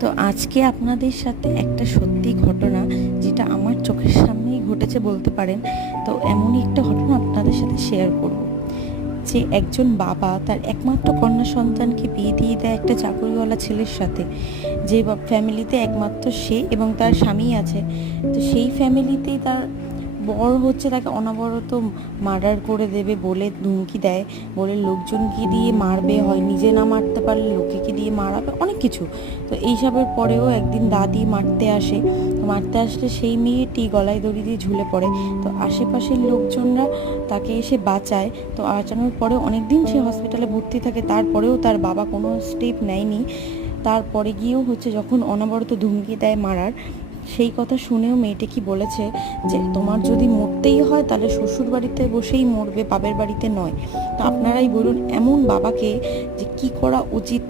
তো আজকে আপনাদের সাথে একটা সত্যি ঘটনা, যেটা আমার চোখের সামনেই ঘটেছে বলতে পারেন। তো এমনই একটা ঘটনা আপনাদের সাথে শেয়ার করব, যে একজন বাবা তার একমাত্র কন্যা সন্তানকে বিয়ে দিয়ে দেয় একটা চাকরিওয়ালা ছেলের সাথে, যে ফ্যামিলিতে একমাত্র সে এবং তার স্বামী আছে। তো সেই ফ্যামিলিতেই তার বর হচ্ছে তাকে অনবরত মার্ডার করে দেবে বলে ধুমকি দেয়, বলে লোকজনকে দিয়ে মারবে, হয় নিজে না মারতে পারলে লোকেকে দিয়ে মারাবে, অনেক কিছু। তো এইসবের পরেও একদিন দাদি মারতে আসলে সেই মেয়েটি গলায় দড়ি দিয়ে ঝুলে পড়ে। তো আশেপাশের লোকজনরা তাকে এসে বাঁচায়। তো বাঁচানোর পরেও অনেক দিন সে হসপিটালে ভর্তি থাকে, তারপরেও তার বাবা কোনো স্টেপ নেয়নি। তারপরে গিয়েও যখন অনবরত ধুমকি দেয় মারার, সেই কথা শুনেও মেয়েটি কি বলেছে, যে তোমার যদি মরতেই হয় তাহলে শ্বশুর বাড়িতে বসেই মরবে, বাপের বাড়িতে নয়। তো আপনারাই বলুন, এমন বাবাকে যে কি করা উচিত।